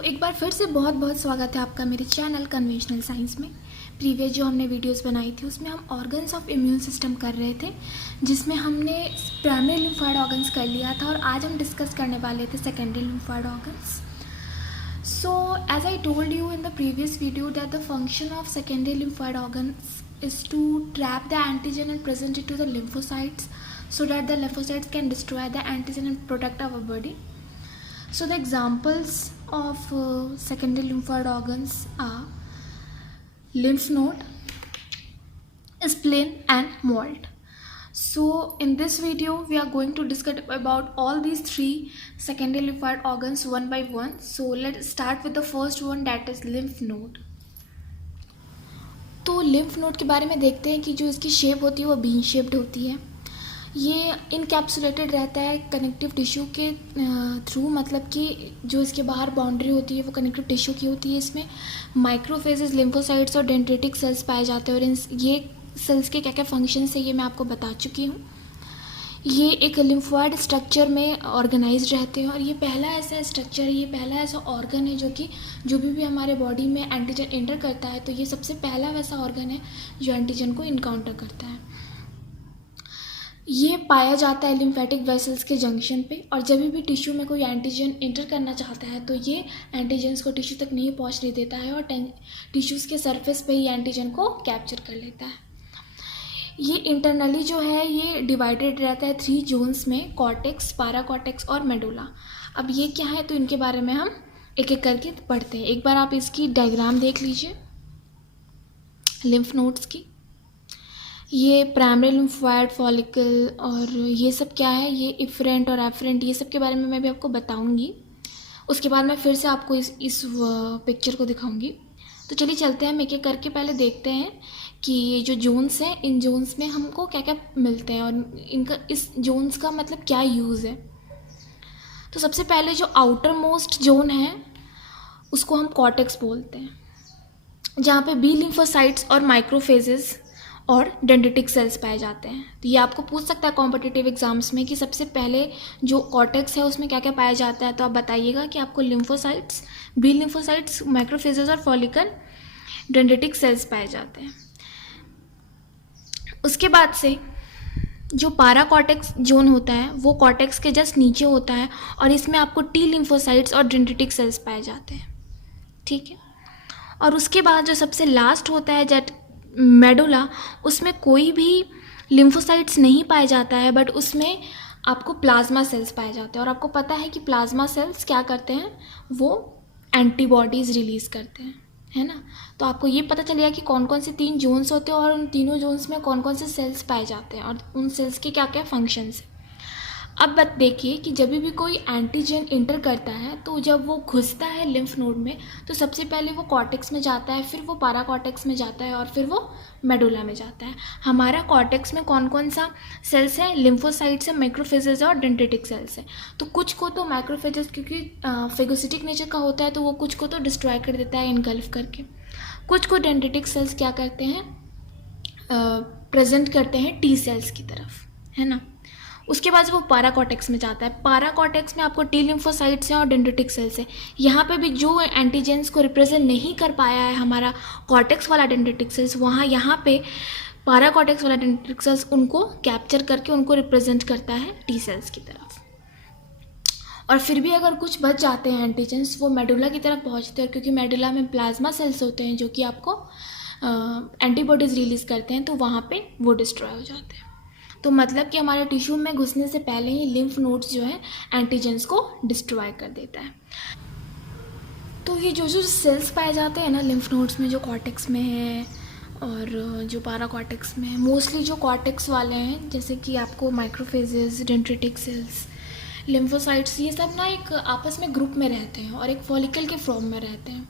तो एक बार फिर से बहुत बहुत स्वागत है आपका मेरे चैनल कन्वेंशनल साइंस में। प्रीवियस जो हमने वीडियोस बनाई थी उसमें हम ऑर्गन्स ऑफ इम्यून सिस्टम कर रहे थे, जिसमें हमने प्राइमरी लिम्फोइड ऑर्गन्स कर लिया था और आज हम डिस्कस करने वाले थे secondary lymphoid organs. So as I told you in the previous video that the function of secondary lymphoid organs is to trap the antigen and present it to the lymphocytes so that the lymphocytes can destroy the antigen and protect our body. So the examples of secondary lymphoid organs are lymph node, spleen and mold. So in this video we are going to discuss about all these three secondary lymphoid organs one by one. So let's start with the first one, that is lymph node. तो lymph node के बारे में देखते हैं कि जो इसकी shape होती है वो बीन शेप्ड होती है। ये इनकैप्सुलेटेड रहता है कनेक्टिव टिश्यू के थ्रू, मतलब कि जो इसके बाहर बाउंड्री होती है वो कनेक्टिव टिश्यू की होती है। इसमें माइक्रोफेजेस, लिम्फोसाइट्स और डेंड्रिटिक सेल्स पाए जाते हैं और ये सेल्स के क्या क्या फंक्शंस है ये मैं आपको बता चुकी हूँ। ये एक लिम्फोइड स्ट्रक्चर में ऑर्गेनाइज्ड रहते हैं और ये पहला ऐसा स्ट्रक्चर है, ये पहला ऐसा ऑर्गन है जो कि जो भी हमारे बॉडी में एंटीजन एंटर करता है तो ये सबसे पहला वैसा ऑर्गन है जो एंटीजन को इनकाउंटर करता है। ये पाया जाता है लिम्फेटिक वेसल्स के जंक्शन पे, और जब भी टिश्यू में कोई एंटीजन एंटर करना चाहता है तो ये एंटीजन्स को टिश्यू तक नहीं पहुंचने देता है और टिश्यूज़ के सरफेस पे ही एंटीजन को कैप्चर कर लेता है। ये इंटरनली जो है ये डिवाइडेड रहता है 3 जोन्स में, कॉर्टेक्स, पाराकॉर्टेक्स और मेडुला। अब ये क्या है तो इनके बारे में हम एक एक करके पढ़ते हैं। एक बार आप इसकी डायग्राम देख लीजिए लिम्फ नोड्स की। ये प्राइमरी लिम्फोइड फॉलिकल और ये सब क्या है, ये इफरेंट और एफरेंट, ये सब के बारे में मैं भी आपको बताऊंगी। उसके बाद मैं फिर से आपको इस पिक्चर को दिखाऊंगी। तो चलिए चलते हैं, हम एक एक करके पहले देखते हैं कि ये जो जोन्स हैं इन जोन्स में हमको क्या क्या मिलते हैं और इनका इस जोन्स का मतलब क्या यूज़ है। तो सबसे पहले जो आउटर मोस्ट जोन है उसको हम कॉर्टेक्स बोलते हैं, जहाँ पे बी लिम्फोसाइट्स और माइक्रोफेजेस और डेंड्रिटिक सेल्स पाए जाते हैं। तो ये आपको पूछ सकता है कॉम्पिटिटिव एग्जाम्स में कि सबसे पहले जो कॉर्टेक्स है उसमें क्या क्या पाया जाता है, तो आप बताइएगा कि आपको लिम्फोसाइट्स, बी लिम्फोसाइट्स, माइक्रोफेजेस और फॉलिकल डेंड्रिटिक सेल्स पाए जाते हैं। उसके बाद से जो पाराकॉर्टेक्स जोन होता है वो कॉर्टेक्स के जस्ट नीचे होता है और इसमें आपको टी लिम्फोसाइट्स और डेंड्रिटिक सेल्स पाए जाते हैं, ठीक है। और उसके बाद जो सबसे लास्ट होता है जेट मेडुला, उसमें कोई भी लिम्फोसाइट्स नहीं पाया जाता है, बट उसमें आपको प्लाज्मा सेल्स पाए जाते हैं। और आपको पता है कि प्लाज्मा सेल्स क्या करते हैं, वो एंटीबॉडीज़ रिलीज़ करते हैं, है ना। तो आपको ये पता चलेगा कि कौन कौन से 3 जोन्स होते हैं और उन तीनों जोन्स में कौन कौन से सेल्स पाए जाते हैं और उन सेल्स के क्या क्या फंक्शंस हैं। अब बात देखिए कि जब भी कोई एंटीजन इंटर करता है तो जब वो घुसता है लिम्फ नोड में तो सबसे पहले वो कॉर्टेक्स में जाता है, फिर वो पाराकॉर्टेक्स में जाता है और फिर वो मेडुला में जाता है। हमारा कॉर्टेक्स में कौन कौन सा सेल्स है, लिम्फोसाइट्स है, माइक्रोफेजेस और डेंड्रिटिक सेल्स है। तो कुछ को तो माइक्रोफेजेस क्योंकि फेगोसिटिक नेचर का होता है तो वो कुछ को तो डिस्ट्रॉय कर देता है इनगल्फ करके, कुछ को डेंड्रिटिक सेल्स क्या करते हैं, प्रेजेंट करते हैं टी सेल्स की तरफ, है ना। उसके बाद वो पाराकॉर्टेक्स में जाता है। पाराकॉर्टेक्स में आपको टी लिम्फोसाइट्स हैं और डेंड्रिटिक सेल्स है। यहाँ पे भी जो एंटीजेंस को रिप्रेजेंट नहीं कर पाया है हमारा कॉर्टेक्स वाला डेंड्रिटिक सेल्स, वहाँ यहाँ पे पाराकॉर्टेक्स वाला डेंड्रिटिक सेल्स उनको कैप्चर करके उनको रिप्रेजेंट करता है टी सेल्स की तरफ। और फिर भी अगर कुछ बच जाते हैं एंटीजेंस वो मेडुला की तरफ पहुँचते हैं, क्योंकि मेडुला में प्लाज्मा सेल्स होते हैं जो कि आपको एंटीबॉडीज़ रिलीज़ करते हैं, तो वहाँ पर वो डिस्ट्रॉय हो जाते हैं। तो मतलब कि हमारे टिश्यू में घुसने से पहले ही लिम्फ नोड्स जो है एंटीजेंस को डिस्ट्रॉय कर देता है। तो ये जो जो सेल्स पाए जाते हैं ना लिम्फ नोड्स में, जो कॉर्टेक्स में है और जो पाराकॉर्टेक्स में है, मोस्टली जो कॉर्टेक्स वाले हैं जैसे कि आपको माइक्रोफेजेस, डेंड्रिटिक सेल्स, लिम्फोसाइट्स, ये सब ना एक आपस में ग्रुप में रहते हैं और एक फॉलिकल के फॉर्म में रहते हैं।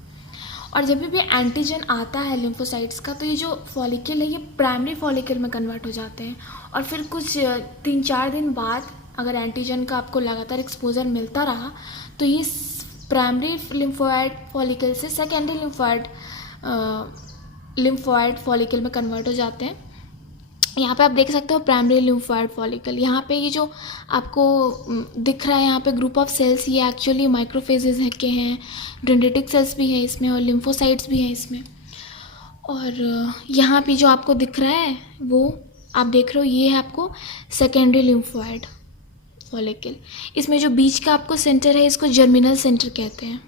और जब भी एंटीजन आता है लिम्फोसाइट्स का तो ये जो फॉलिकल है ये प्राइमरी फॉलिकल में कन्वर्ट हो जाते हैं और फिर कुछ 3-4 दिन बाद अगर एंटीजन का आपको लगातार एक्सपोजर मिलता रहा तो ये प्राइमरी लिम्फोइड फॉलिकल से सेकेंडरी लिम्फोइड फॉलिकल में कन्वर्ट हो जाते हैं यहाँ पे आप देख सकते हो प्राइमरी लिम्फोइड फॉलिकल। यहाँ पे ये जो आपको दिख रहा है यहाँ पे ग्रुप ऑफ सेल्स, ये एक्चुअली माइक्रोफेजेस है के हैं, डेंड्रिटिक सेल्स भी हैं इसमें और लिम्फोसाइट्स भी हैं इसमें। और यहाँ पे जो आपको दिख रहा है वो आप देख रहे हो, ये है आपको सेकेंडरी लिम्फोइड फॉलिकल। इसमें जो बीच का आपको सेंटर है इसको जर्मिनल सेंटर कहते हैं,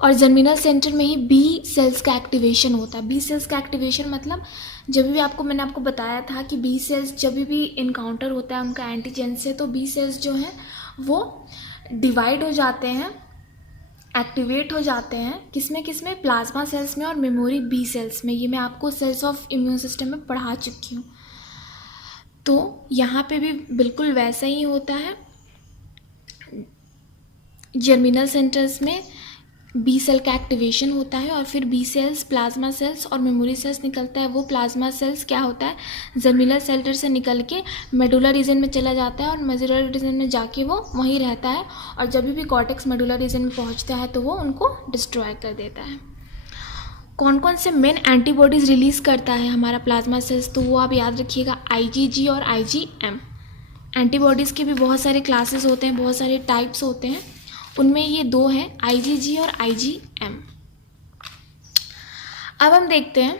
और जर्मिनल सेंटर में ही बी सेल्स का एक्टिवेशन होता है। बी सेल्स का एक्टिवेशन मतलब जब भी मैंने आपको बताया था कि बी सेल्स जब भी इनकाउंटर होता है उनका एंटीजन से, तो बी सेल्स जो हैं वो डिवाइड हो जाते हैं, एक्टिवेट हो जाते हैं। किसमें प्लाज्मा सेल्स में और मेमोरी बी सेल्स में। ये मैं आपको सेल्स ऑफ इम्यून सिस्टम में पढ़ा चुकी हूँ। तो यहाँ पे भी बिल्कुल वैसा ही होता है। जर्मिनल सेंटर्स में बी सेल का एक्टिवेशन होता है और फिर बी सेल्स, प्लाज्मा सेल्स और मेमोरी सेल्स निकलता है। वो प्लाज्मा सेल्स क्या होता है, जर्मिनल सेंटर से निकल के मेडुला रीजन में चला जाता है और मेडुला रीजन में जाके वो वहीं रहता है, और जब भी कॉर्टेक्स मेडुला रीजन में पहुंचता है तो वो उनको डिस्ट्रॉय कर देता है। कौन कौन से मेन एंटीबॉडीज़ रिलीज़ करता है हमारा प्लाज्मा सेल्स, तो वो आप याद रखिएगा, IgG और IgM। एंटीबॉडीज़ के भी बहुत सारे क्लासेस होते हैं, बहुत सारे टाइप्स होते हैं, उनमें ये दो हैं, IgG और IgM। अब हम देखते हैं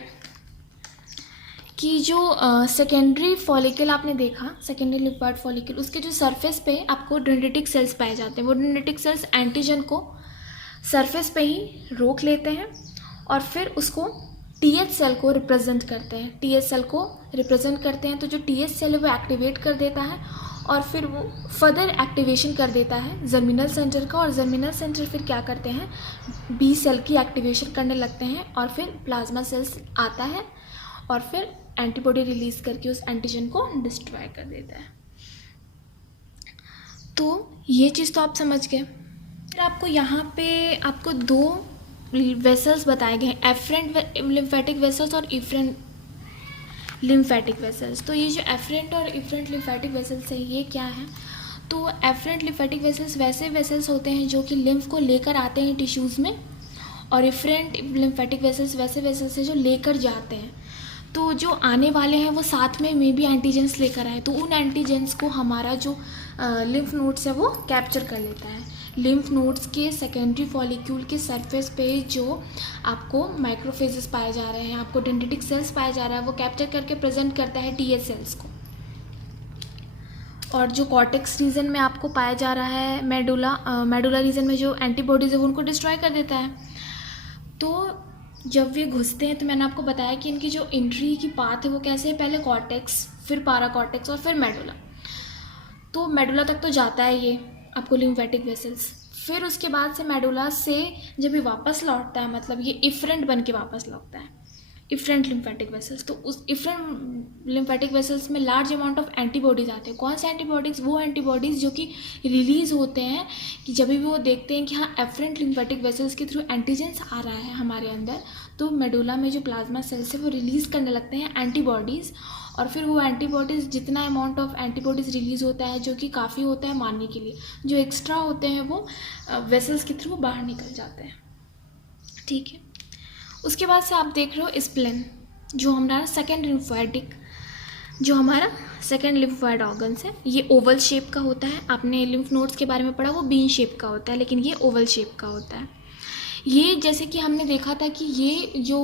कि जो सेकेंडरी फॉलिकल आपने देखा, सेकेंडरी लिम्फोइड फॉलिकल, उसके जो सरफेस पे आपको डेंड्रिटिक सेल्स पाए जाते हैं। वो डेंड्रिटिक सेल्स एंटीजन को सरफेस पे ही रोक लेते हैं और फिर उसको TH सेल को रिप्रेजेंट करते हैं। TH सेल को रिप्रेजेंट करते हैं तो जो TH सेल है वो एक्टिवेट कर देता है और फिर वो फर्दर एक्टिवेशन कर देता है जर्मिनल सेंटर का, और जर्मिनल सेंटर फिर क्या करते हैं, बी सेल की एक्टिवेशन करने लगते हैं और फिर प्लाज्मा सेल्स आता है और फिर एंटीबॉडी रिलीज करके उस एंटीजन को डिस्ट्रॉय कर देता है। तो ये चीज़ तो आप समझ गए। फिर आपको यहाँ पे आपको दो वेसल्स बताए गए हैं, एफरेंट लिम्फेटिक वेसल्स और इफरेंट लिम्फेटिक वेसल्स। तो ये जो एफरेंट और इफरेंट लिम्फेटिक वेसल्स है ये क्या है, तो एफरेंट लिम्फेटिक वेसल्स वैसे वेसल्स होते हैं जो कि लिम्फ को लेकर आते हैं टिश्यूज़ में, और इफरेंट लिम्फेटिक वेसल्स वैसे वेसल्स हैं जो लेकर जाते हैं। तो जो आने वाले हैं वो साथ में भी एंटीजेंस लेकर आए, तो उन एंटीजेंस को हमारा जो लिम्फ नोड्स है वो कैप्चर कर लेता है। लिम्फ नोड्स के सेकेंडरी फॉलिक्यूल के सरफेस पे जो आपको माइक्रोफेजेस पाए जा रहे हैं, आपको डेंड्रिटिक सेल्स पाए जा रहा है, वो कैप्चर करके प्रेजेंट करता है TH सेल्स को। और जो कॉर्टेक्स रीजन में आपको पाया जा रहा है, मेडुला रीजन में जो एंटीबॉडीज़ है वो उनको डिस्ट्रॉय कर देता है। तो जब वे घुसते हैं तो मैंने आपको बताया कि इनकी जो एंट्री की पाथ है वो कैसे है, पहले कॉर्टेक्स, फिर पाराकॉर्टेक्स और फिर मेडुला। तो मेडुला तक तो जाता है ये आपको लिम्फेटिक वेसल्स, फिर उसके बाद से मेडुला से जब ये वापस लौटता है, मतलब ये इफरेंट बन के वापस लौटता है, इफरेंट लिम्फेटिक वेसल्स। तो उस इफरेंट लिम्फेटिक वेसल्स में लार्ज अमाउंट ऑफ एंटीबॉडीज़ आते हैं। कौन से एंटीबॉडीज़, वो एंटीबॉडीज़ जो कि रिलीज़ होते हैं कि जब भी वो देखते हैं कि हाँ एफरेंट लिम्फेटिक वेसल्स के थ्रू एंटीजेंस आ रहा है हमारे अंदर, तो मेडुला में जो प्लाज्मा सेल्स है वो रिलीज़ करने लगते हैं एंटीबॉडीज़, और फिर वो एंटीबॉडीज़, जितना अमाउंट ऑफ एंटीबॉडीज़ रिलीज़ होता है जो कि काफ़ी होता है मानने के लिए, जो एक्स्ट्रा होते हैं वो वेसल्स के थ्रू बाहर निकल जाते हैं। ठीक है, उसके बाद से आप देख रहे हो स्प्लेन, जो हमारा सेकेंड लिम्फोइडिक, जो हमारा सेकेंड लिम्फोइड ऑर्गन्स है, ये ओवल शेप का होता है। आपने लिम्फ नोड्स के बारे में पढ़ा, वो बीन शेप का होता है, लेकिन ये ओवल शेप का होता है। ये जैसे कि हमने देखा था कि ये जो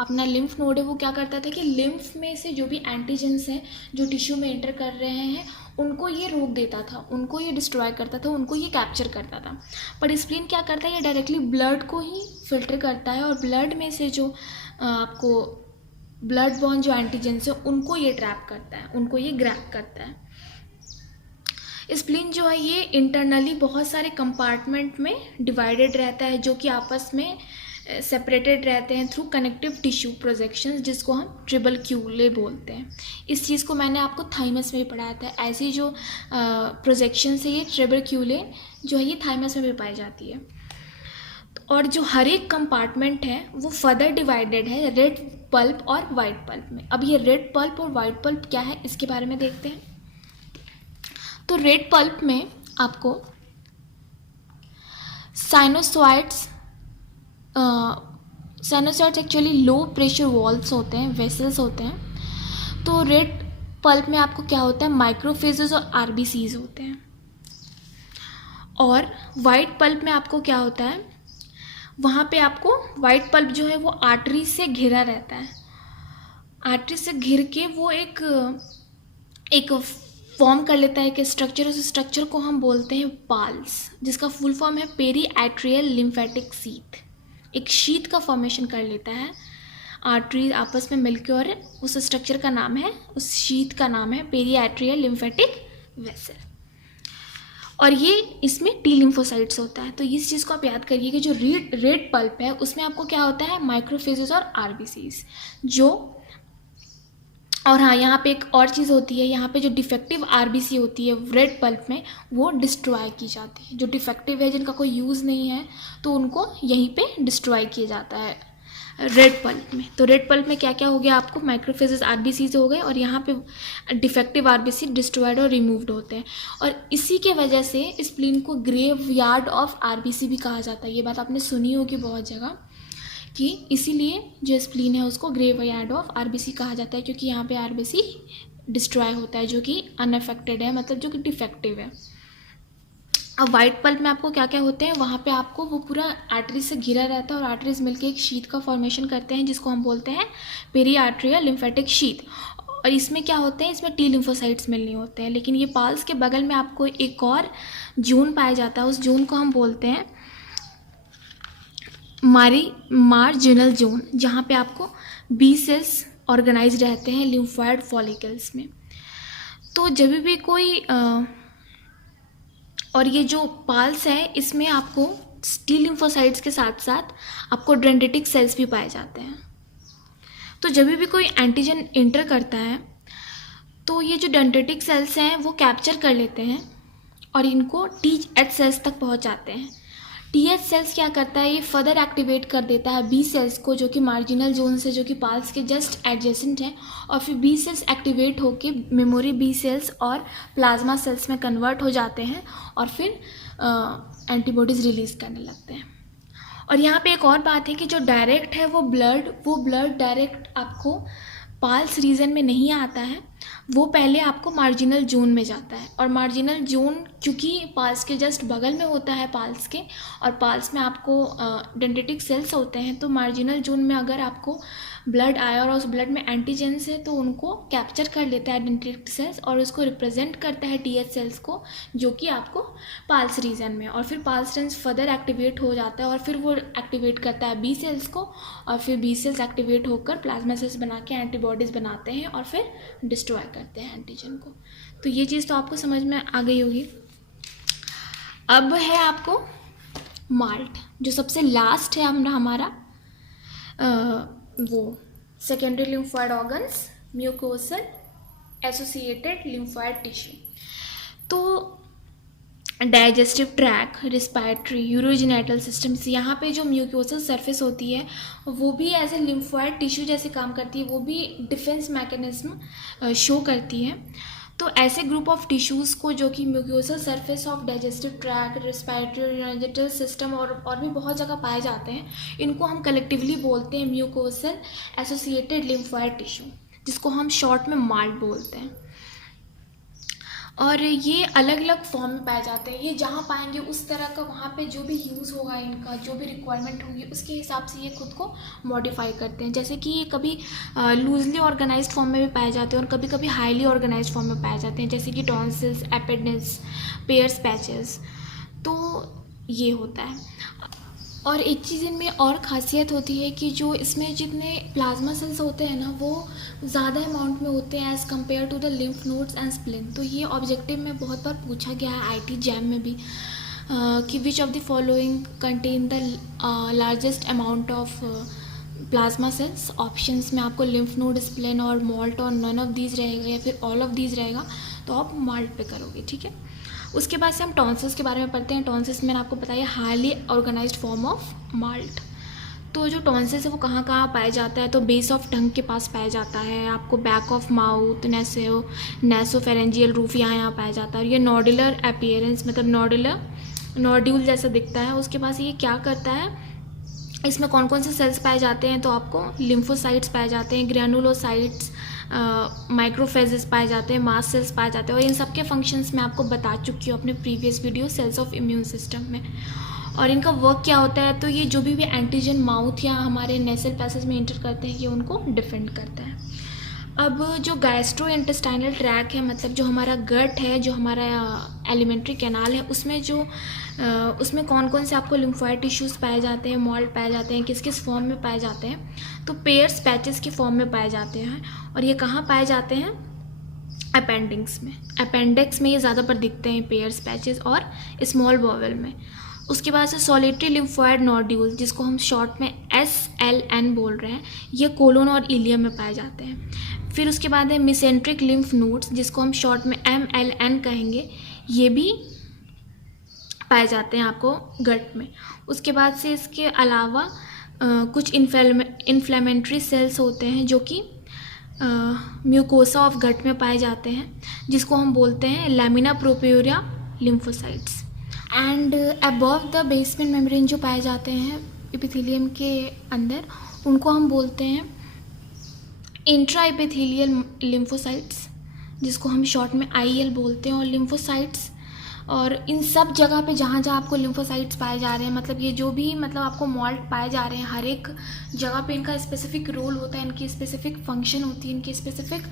अपना लिम्फ नोड है वो क्या करता था कि लिम्फ में से जो भी एंटीजेंस हैं जो टिश्यू में एंटर कर रहे हैं उनको ये रोक देता था, उनको ये डिस्ट्रॉय करता था, उनको ये कैप्चर करता था। पर स्प्लीन क्या करता है, ये डायरेक्टली ब्लड को ही फिल्टर करता है और ब्लड में से जो आपको ब्लड बॉर्न जो एंटीजेंस है उनको ये ट्रैप करता है, उनको ये ग्रैब करता है। स्प्लीन जो है ये इंटरनली बहुत सारे कंपार्टमेंट में डिवाइडेड रहता है, जो कि आपस में सेपरेटेड रहते हैं थ्रू कनेक्टिव टिश्यू प्रोजेक्शंस, जिसको हम ट्रिबलक्यूले बोलते हैं। इस चीज़ को मैंने आपको थाइमस में भी पढ़ाया था। ऐसी जो प्रोजेक्शंस है ये ट्रिबलक्यूले जो है ये थाइमस में भी पाई जाती है। और जो हर एक कंपार्टमेंट है वो फर्दर डिवाइडेड है रेड पल्प और वाइट पल्प में। अब ये रेड पल्प और वाइट पल्प क्या है इसके बारे में देखते हैं। तो रेड पल्प में आपको sinusoids actually low pressure valves होते हैं, वेसल्स होते हैं। तो रेड पल्प में आपको क्या होता है, माइक्रोफेजेस और आरबीसीज होते हैं। और वाइट पल्प में आपको क्या होता है, वहाँ पे आपको वाइट पल्प जो है वो आर्टरी से घिरा रहता है। आर्टरी से घिर के वो एक फॉर्म कर लेता है कि स्ट्रक्चर, उस स्ट्रक्चर को हम बोलते हैं पाल्स, जिसका फुल फॉर्म है पेरी एट्रियल लिम्फेटिक शीथ। एक शीथ का फॉर्मेशन कर लेता है आर्टरी आपस में मिलकर, और उस स्ट्रक्चर का नाम है, उस शीथ का नाम है पेरी एट्रियल लिम्फेटिक वेसल। और ये इसमें टी लिम्फोसाइट्स होता है। तो इस चीज़ को आप याद करिए कि जो रेड पल्प है उसमें आपको क्या होता है, माइक्रोफेजेस और आरबीसीज जो, और हाँ यहाँ पे एक और चीज़ होती है, यहाँ पे जो डिफेक्टिव आरबीसी होती है रेड पल्प में वो डिस्ट्रॉय की जाती है। जो डिफेक्टिव है, जिनका कोई यूज़ नहीं है, तो उनको यहीं पे डिस्ट्रॉय किया जाता है रेड पल्प में। तो रेड पल्प में क्या क्या हो गया आपको, माइक्रोफेजेस आरबीसीज हो गए, और यहाँ पे डिफेक्टिव आरबीसी डिस्ट्रॉयड और रिमूव्ड होते हैं। और इसी के वजह से स्प्लीन को ग्रेव यार्ड ऑफ आरबीसी भी कहा जाता है। ये बात आपने सुनी होगी बहुत जगह कि इसीलिए जो स्प्लीन है उसको ग्रेव यार्ड ऑफ आरबीसी कहा जाता है, क्योंकि यहाँ पे आरबीसी डिस्ट्रॉय होता है जो कि अनअफेक्टेड है, मतलब जो कि डिफेक्टिव है। अब वाइट पल्प में आपको क्या क्या होते हैं, वहाँ पे आपको वो पूरा आर्टरी से घिरा रहता है, और आर्टरीज मिलके एक शीथ का फॉर्मेशन करते हैं जिसको हम बोलते हैं पेरी आर्ट्रियल लिम्फेटिक शीथ। और इसमें क्या होते हैं, इसमें टी लिम्फोसाइट्स मिलने होते हैं। लेकिन ये पाल्स के बगल में आपको एक और जोन पाया जाता है, उस जोन को हम बोलते हैं मार्जिनल जोन, जहाँ पे आपको बी सेल्स ऑर्गेनाइज रहते हैं लिम्फॉइड फॉलिकल्स में। तो जब भी कोई और ये जो पाल्स है इसमें आपको टी लिम्फोसाइट्स के साथ साथ आपको डेंड्रिटिक सेल्स भी पाए जाते हैं। तो जब भी कोई एंटीजन इंटर करता है तो ये जो डेंड्रिटिक सेल्स हैं वो कैप्चर कर लेते हैं और इनको TH सेल्स तक पहुंचाते हैं। TH सेल्स क्या करता है, ये फर्दर एक्टिवेट कर देता है बी सेल्स को, जो कि मार्जिनल जोन से, जो कि पाल्स के जस्ट एडजेसेंट है, और फिर बी सेल्स एक्टिवेट होके मेमोरी बी सेल्स और प्लाज्मा सेल्स में कन्वर्ट हो जाते हैं और फिर एंटीबॉडीज़ रिलीज़ करने लगते हैं। और यहाँ पे एक और बात है कि जो डायरेक्ट है वो ब्लड डायरेक्ट आपको पाल्स रीजन में नहीं आता है, वो पहले आपको मार्जिनल जोन में जाता है। और मार्जिनल जोन क्योंकि पाल्स के जस्ट बगल में होता है पाल्स के, और पाल्स में आपको डेंड्रिटिक सेल्स होते हैं, तो मार्जिनल जोन में अगर आपको ब्लड आया और उस ब्लड में एंटीजेंस है तो उनको कैप्चर कर लेता है डेंड्रिटिक सेल्स और उसको रिप्रेजेंट करता है TH सेल्स को, जो कि आपको पाल्स रीजन में। और फिर पाल्स रीजन फर्दर एक्टिवेट हो जाता है और फिर वो एक्टिवेट करता है बी सेल्स को, और फिर बी सेल्स एक्टिवेट होकर प्लाज्मा सेल्स बना के एंटीबॉडीज़ बनाते हैं और फिर डिस्ट्रॉय करते हैं एंटीजन को। तो ये चीज़ तो आपको समझ में आ गई होगी। अब है आपको माल्ट, जो सबसे लास्ट है हमारा वो secondary lymphoid organs, mucosal associated lymphoid tissue. तो digestive tract, respiratory, urogenital systems, यहाँ पे जो म्यूकोसल सरफेस होती है वो भी एज ए लिम्फॉइड टिश्यू जैसे काम करती है, वो भी डिफेंस मैकेनिज्म शो करती है। तो ऐसे ग्रुप ऑफ टिश्यूज़ को जो कि mucosal surface of digestive tract, respiratory, urogenital system और भी बहुत जगह पाए जाते हैं, इनको हम कलेक्टिवली बोलते हैं म्यूकोसल एसोसिएटेड लिम्फॉइड टिश्यू, जिसको हम शॉर्ट में माल्ट बोलते हैं। और ये अलग अलग फॉर्म में पाए जाते हैं। ये जहाँ पाएंगे उस तरह का वहाँ पे जो भी यूज़ होगा, इनका जो भी रिक्वायरमेंट होगी उसके हिसाब से ये खुद को मॉडिफाई करते हैं। जैसे कि ये कभी लूजली ऑर्गेनाइज्ड फॉर्म में भी पाए जाते हैं और कभी कभी हाईली ऑर्गेनाइज्ड फॉर्म में पाए जाते हैं, जैसे कि टॉन्सिल्स, एपेंडिक्स, पेयर्स पैचेस। तो ये होता है। और एक चीज़ इनमें और ख़ासियत होती है कि जो इसमें जितने प्लाज्मा सेल्स होते हैं ना वो ज़्यादा अमाउंट में होते हैं as compare to the lymph nodes and spleen. तो ये ऑब्जेक्टिव में बहुत बार पूछा गया है IT जैम में भी कि which of the following contain the largest amount of plasma cells. Options में आपको लिम्फ नोड, स्प्लिन और मॉल्ट और नन ऑफ दीज रहेगा या फिर ऑल ऑफ दीज रहेगा, तो आप माल्ट पे करोगे, ठीक है। उसके बाद से हम टॉन्सिल्स के बारे में पढ़ते हैं। टॉन्सिल्स मैंने आपको बताया highly organised form of MALT. तो जो टॉन्सिल्स है वो कहाँ कहाँ पाया जाता है, तो बेस ऑफ टंग के पास पाया जाता है, आपको back of mouth, nasopharyngeal roof यहाँ पाया जाता है। और ये नोडुलर अपीयरेंस, मतलब नोड्यूल जैसा दिखता है। उसके बाद ये क्या करता है, इसमें कौन कौन से सेल्स पाए जाते हैं, तो आपको लिम्फोसाइट्स पाए जाते हैं, ग्रैनुलोसाइट्स, माइक्रोफेजेस पाए जाते हैं, मास्ट सेल्स पाए जाते हैं, और इन सब के फंक्शंस मैं आपको बता चुकी हूँ अपने previous video cells of immune system में। और इनका वर्क क्या होता है, तो ये जो भी एंटीजन माउथ या हमारे नेसल पैसेज में एंटर करते हैं, ये उनको डिफेंड करता है। अब जो गैस्ट्रो इंटेस्टाइनल ट्रैक है, मतलब जो हमारा गट है, जो हमारा एलिमेंट्री कैनाल है, उसमें कौन कौन से आपको लिम्फोइड टिश्यूज़ पाए जाते हैं, मॉल्ट पाए जाते हैं, किस किस फॉर्म में पाए जाते हैं, तो पेयर्स पैचेस के फॉर्म में पाए जाते हैं। और ये कहाँ पाए जाते हैं? अपेंडिक्स में। अपेंडिक्स में ये ज़्यादातर दिखते हैं पेयर्स पैचेस, और स्मॉल बॉवल में। उसके बाद से सॉलिटरी लिम्फोइड नोड्यूल, जिसको हम शॉर्ट में SLN बोल रहे हैं, ये कोलोन और इलियम में पाए जाते हैं। फिर उसके बाद है मिसेंट्रिक लिम्फ नोड्स, जिसको हम शॉर्ट में MLN कहेंगे, ये भी पाए जाते हैं आपको गट में। उसके बाद से इसके अलावा कुछ इन्फ्लेमेटरी सेल्स होते हैं जो कि म्यूकोसा ऑफ गट में पाए जाते हैं, जिसको हम बोलते हैं lamina propria lymphocytes. And above the basement membrane जो पाए जाते हैं एपिथेलियम के अंदर, उनको हम बोलते हैं इंट्रा एपिथेलियल लिम्फोसाइट्स, जिसको हम शॉर्ट में IL बोलते हैं। और लिम्फोसाइट्स, और इन सब जगह पे जहाँ जहाँ आपको लिम्फोसाइट्स पाए जा रहे हैं, मतलब ये जो भी मतलब आपको मॉल्ट पाए जा रहे हैं, हर एक जगह पे इनका स्पेसिफिक रोल होता है, इनकी स्पेसिफिक फंक्शन होती है, इनकी स्पेसिफिक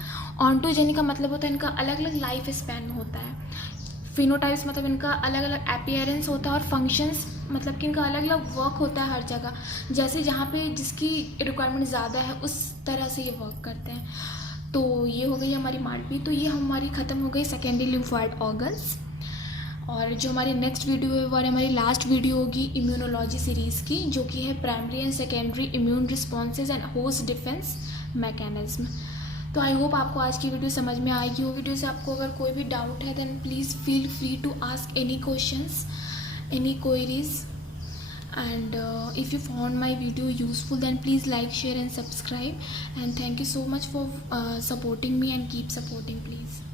ऑन्टोजेनी का मतलब होता है इनका अलग अलग लाइफ स्पैन होता है। फिनोटाइप्स मतलब इनका अलग अलग अपीयरेंस होता है, और फंक्शंस मतलब कि इनका अलग अलग वर्क होता है हर जगह, जैसे जहाँ पे जिसकी रिक्वायरमेंट ज़्यादा है उस तरह से ये वर्क करते हैं। तो ये हो गई हमारी मार्टबी। तो ये हमारी ख़त्म हो गई सेकेंडरी लिम्फोइड ऑर्गन्स। और जो हमारी नेक्स्ट वीडियो है वो हमारी लास्ट वीडियो होगी इम्यूनोलॉजी सीरीज़ की, जो कि है primary and secondary immune responses and host defence mechanism. तो आई होप आपको आज की वीडियो समझ में आएगी। वो वीडियो से आपको अगर कोई भी डाउट है then please feel free to ask any questions, any queries. And if you found my video useful then please like, share and subscribe. And thank you so much for supporting me and keep supporting please.